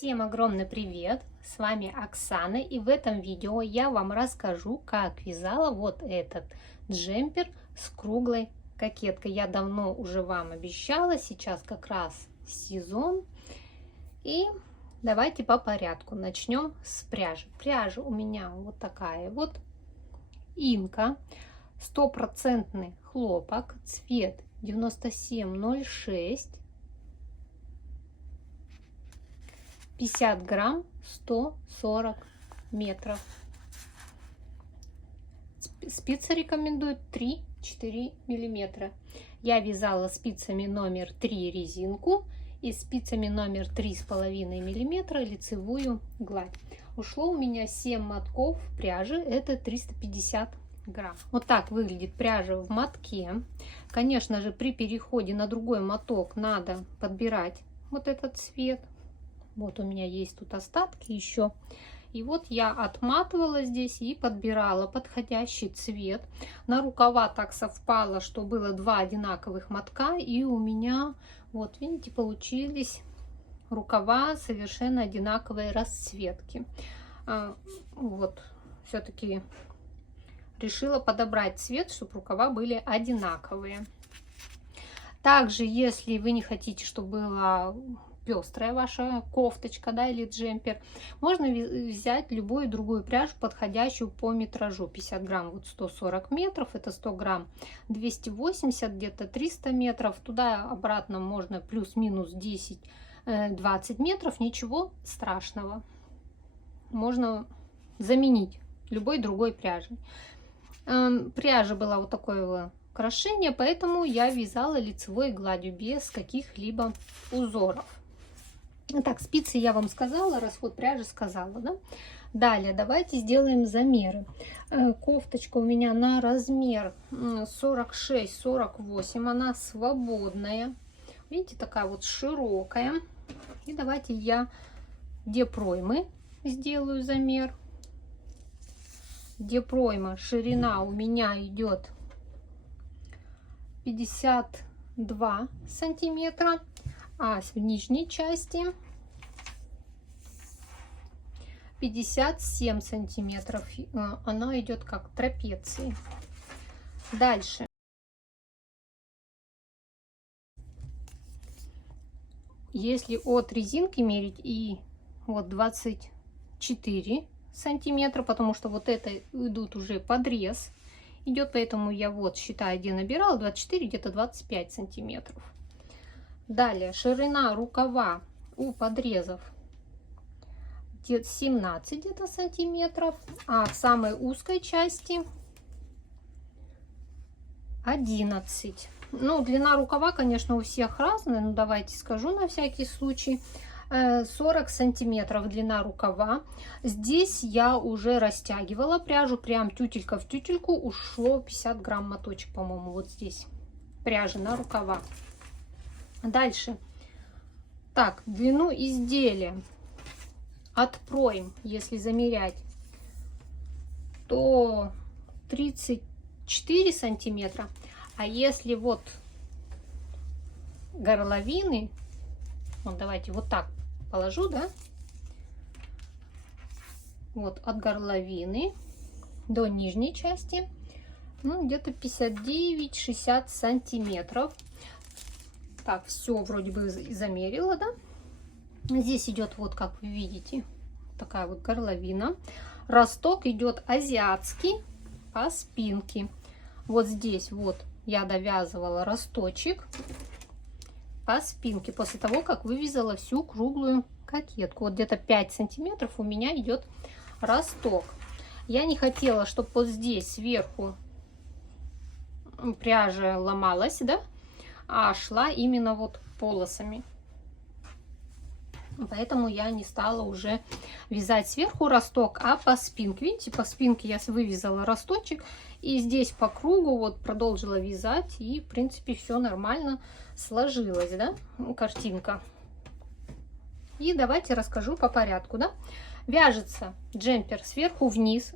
Всем огромный привет! С вами Оксана, и в этом видео я вам расскажу, как вязала вот этот джемпер с круглой кокеткой. Я давно уже вам обещала, сейчас как раз сезон. И давайте по порядку. Начнем с пряжи. Пряжа у меня вот такая вот, инка, стопроцентный хлопок, цвет 9706. 50 грамм, 140 метров. Спицы рекомендуют 3-4 миллиметра. Я вязала спицами номер 3 резинку и спицами номер 3,5 миллиметра лицевую гладь. Ушло у меня 7 мотков пряжи, это 350 грамм. Вот так выглядит пряжа в мотке. Конечно же, при переходе на другой моток надо подбирать вот этот цвет. Вот у меня есть тут остатки еще. И вот я отматывала здесь и подбирала подходящий цвет. На рукава так совпало, что было два одинаковых мотка. И у меня, вот видите, получились рукава совершенно одинаковой расцветки. Вот, все-таки решила подобрать цвет, чтобы рукава были одинаковые. Также, если вы не хотите, чтобы была пестрая ваша кофточка, да, или джемпер, можно взять любую другую пряжу, подходящую по метражу. 50 грамм, вот 140 метров, это 100 грамм, 280, где-то 300 метров. Туда-обратно можно плюс-минус 10-20 метров, ничего страшного. Можно заменить любой другой пряжей. Пряжа была вот такое украшение, поэтому я вязала лицевой гладью без каких-либо узоров. Так, спицы я вам сказала, расход пряжи сказала, да? Далее давайте сделаем замеры. Кофточка у меня на размер 46-48, она свободная. Видите, такая вот широкая. И давайте я где проймы сделаю замер. Где пройма, ширина у меня идет 52 сантиметра, а в нижней части 57 сантиметров. Она идет как трапеции. Дальше. Если от резинки мерить, и вот 24 сантиметра, потому что вот это идут уже подрез идет, поэтому я вот считаю, где набирала 24, где-то 25 сантиметров. Далее ширина рукава у подрезов 17 где-то сантиметров, а в самой узкой части 11. Ну, длина рукава, конечно, у всех разная, но давайте скажу на всякий случай. 40 сантиметров длина рукава. Здесь я уже растягивала пряжу, прям тютелька в тютельку, ушло 50 грамм моточек, по-моему, вот здесь пряжи на рукава. Дальше. Так, длину изделия от пройм, если замерять, то 34 сантиметра. А если вот горловины, вот давайте вот так положу, да, вот от горловины до нижней части, ну, где-то 59-60 сантиметров. Так, все вроде бы замерила, да. Здесь идет, вот как вы видите, такая вот горловина. Росток идет азиатский по спинке. Вот здесь вот я довязывала росточек по спинке после того, как вывязала всю круглую кокетку. Вот где-то 5 сантиметров у меня идет росток. Я не хотела, чтобы вот здесь сверху пряжа ломалась, да, а шла именно вот полосами. Поэтому я не стала уже вязать сверху росток, а по спинке. Видите, по спинке я вывязала росточек. И здесь по кругу вот продолжила вязать. И, в принципе, все нормально сложилось, да, картинка. И давайте расскажу по порядку, да. Вяжется джемпер сверху вниз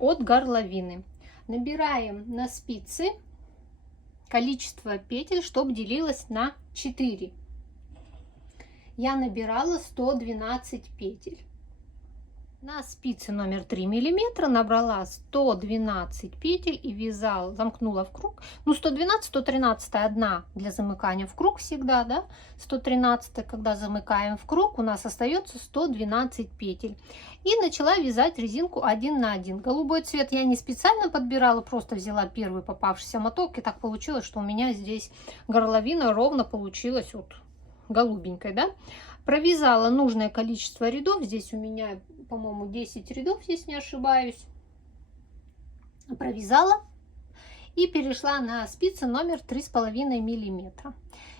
от горловины. Набираем на спицы количество петель, чтобы делилось на 4. я набирала 112 петель. На спице номер 3 миллиметра набрала 112 петель и вязала, замкнула в круг. Ну, 112, 113 одна для замыкания в круг всегда, да? 113, когда замыкаем в круг, у нас остается 112 петель. И начала вязать резинку 1 на 1. Голубой цвет я не специально подбирала, просто взяла первый попавшийся моток. И так получилось, что у меня здесь горловина ровно получилась вот голубенькой, да? Провязала нужное количество рядов. Здесь у меня, по-моему, 10 рядов, если не ошибаюсь. Провязала и перешла на спицы номер 3,5 миллиметра.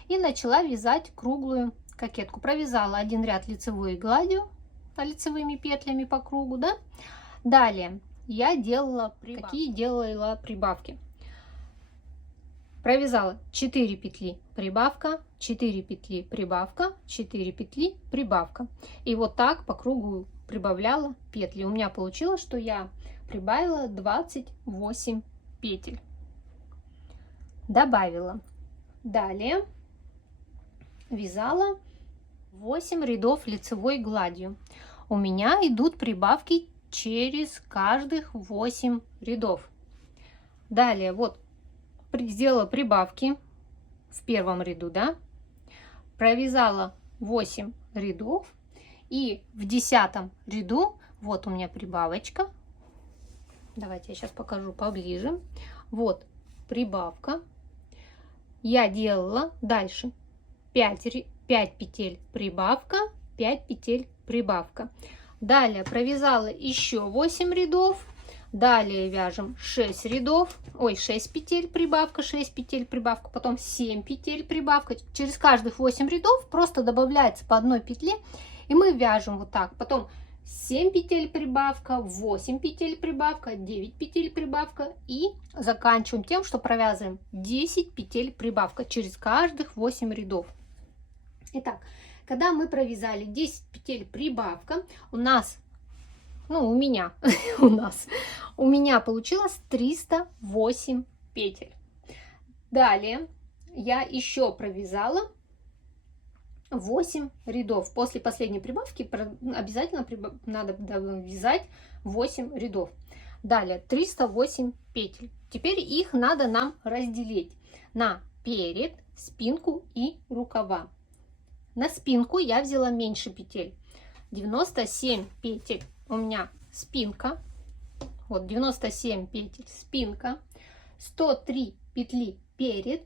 И начала вязать круглую кокетку. Провязала один ряд лицевой гладью, лицевыми петлями по кругу, да. Далее я делала прибавки. Какие делала прибавки? Провязала 4 петли прибавка, 4 петли прибавка, 4 петли прибавка. И вот так по кругу прибавляла петли. У меня получилось, что я прибавила 28 петель. Добавила. Далее вязала 8 рядов лицевой гладью. У меня идут прибавки через каждых 8 рядов. Далее вот сделала прибавки в первом ряду, да, провязала 8 рядов, и в 10 ряду вот у меня прибавочка. Давайте я сейчас покажу поближе. Вот прибавка. Я делала дальше 5 петель прибавка, 5 петель прибавка. Далее провязала еще 8 рядов. Далее вяжем 6 рядов, 6 петель прибавка, 6 петель прибавка, потом 7 петель прибавка. Через каждых 8 рядов просто добавляется по одной петле, и мы вяжем вот так. Потом 7 петель прибавка, 8 петель прибавка, 9 петель прибавка, и заканчиваем тем, что провязываем 10 петель прибавка через каждых 8 рядов. Итак, когда мы провязали 10 петель прибавка, у меня получилось 308 петель. Далее я еще провязала 8 рядов. После последней прибавки обязательно надо вязать 8 рядов. Далее 308 петель. Теперь их надо нам разделить на перед, спинку и рукава. На спинку я взяла меньше петель. 97 петель у меня спинка. Вот 97 петель спинка. 103 петли перед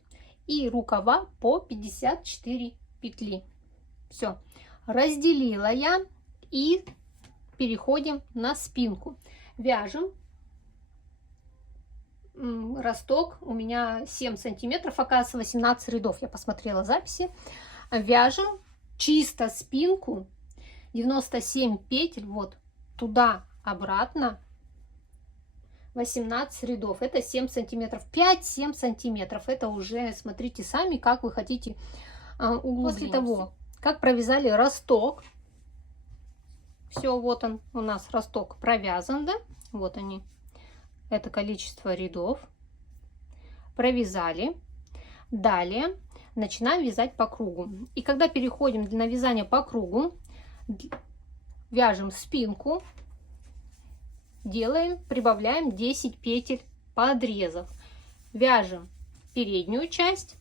и рукава по 54 петли. Все, разделила я, и переходим на спинку. Вяжем росток у меня 7 сантиметров, оказывается 18 рядов, я посмотрела записи. Вяжем чисто спинку, 97 петель, вот туда обратно 18 рядов, это 7 сантиметров, 5-7 сантиметров, это уже смотрите сами, как вы хотите углубиться. После того, как провязали росток, все, вот он у нас росток провязан, да, вот они, это количество рядов провязали. Далее начинаем вязать по кругу, и когда переходим на вязание по кругу, вяжем спинку, делаем, прибавляем 10 петель подрезов, вяжем переднюю часть,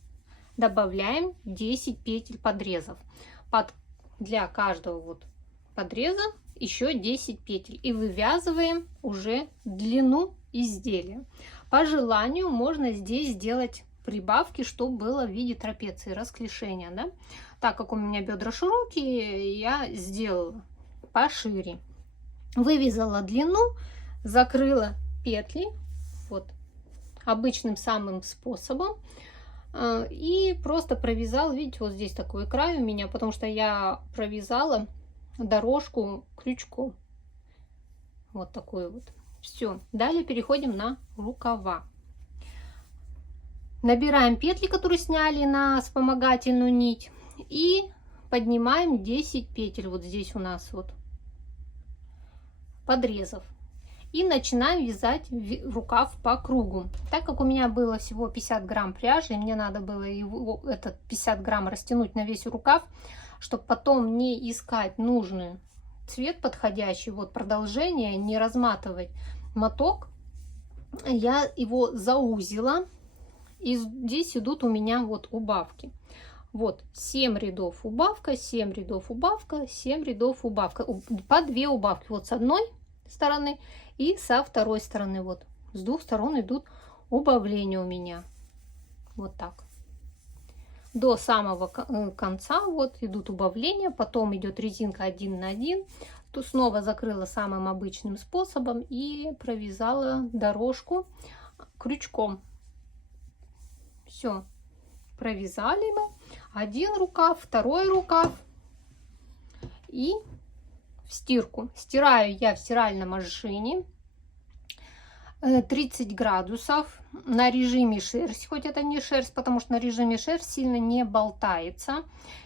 добавляем 10 петель подрезов, для каждого вот подреза еще 10 петель, и вывязываем уже длину изделия. По желанию можно здесь сделать прибавки, чтобы было в виде трапеции, расклешения, да? Так как у меня бедра широкие, я сделала пошире. Вывязала длину, закрыла петли вот обычным самым способом и просто провязала. Видите, вот здесь такой край у меня, потому что я провязала дорожку крючком, вот такой вот. Все, далее переходим на рукава. Набираем петли, которые сняли на вспомогательную нить, и поднимаем 10 петель вот здесь у нас вот подрезов, и начинаем вязать рукав по кругу. Так как у меня было всего 50 грамм пряжи, и мне надо было этот 50 грамм растянуть на весь рукав, чтобы потом не искать нужный цвет подходящий, вот продолжение, не разматывать моток, я его заузила, и здесь идут у меня вот убавки. Вот 7 рядов убавка, 7 рядов убавка, 7 рядов убавка, по 2 убавки, вот с одной стороны и со второй стороны, вот с двух сторон идут убавления у меня, вот так. До самого конца вот идут убавления, потом идет резинка 1 на 1. Тут снова закрыла самым обычным способом и провязала дорожку крючком. Все, провязали мы один рукав, второй рукав и в стирку. Стираю я в стиральной машине 30 градусов на режиме шерсть, хоть это не шерсть, потому что на режиме шерсть сильно не болтается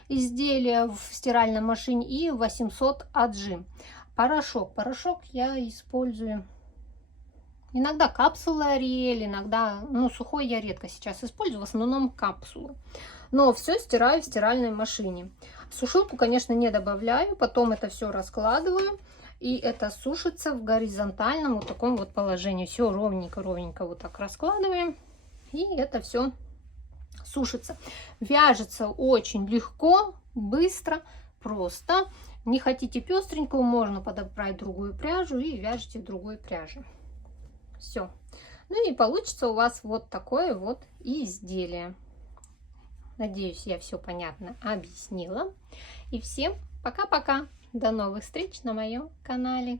изделие в стиральной машине, и 800 отжим. Порошок я использую иногда капсулы Ариэль, иногда, ну, сухой я редко сейчас использую, в основном капсулу. Но все стираю в стиральной машине. Сушилку, конечно, не добавляю, потом это все раскладываю. И это сушится в горизонтальном вот таком вот положении. Все ровненько вот так раскладываем. И это все сушится. Вяжется очень легко, быстро, просто. Не хотите пестренькую, можно подобрать другую пряжу и вяжите другой пряжей. Все. Ну и получится у вас вот такое вот изделие. Надеюсь, я все понятно объяснила. И всем пока-пока. До новых встреч на моем канале.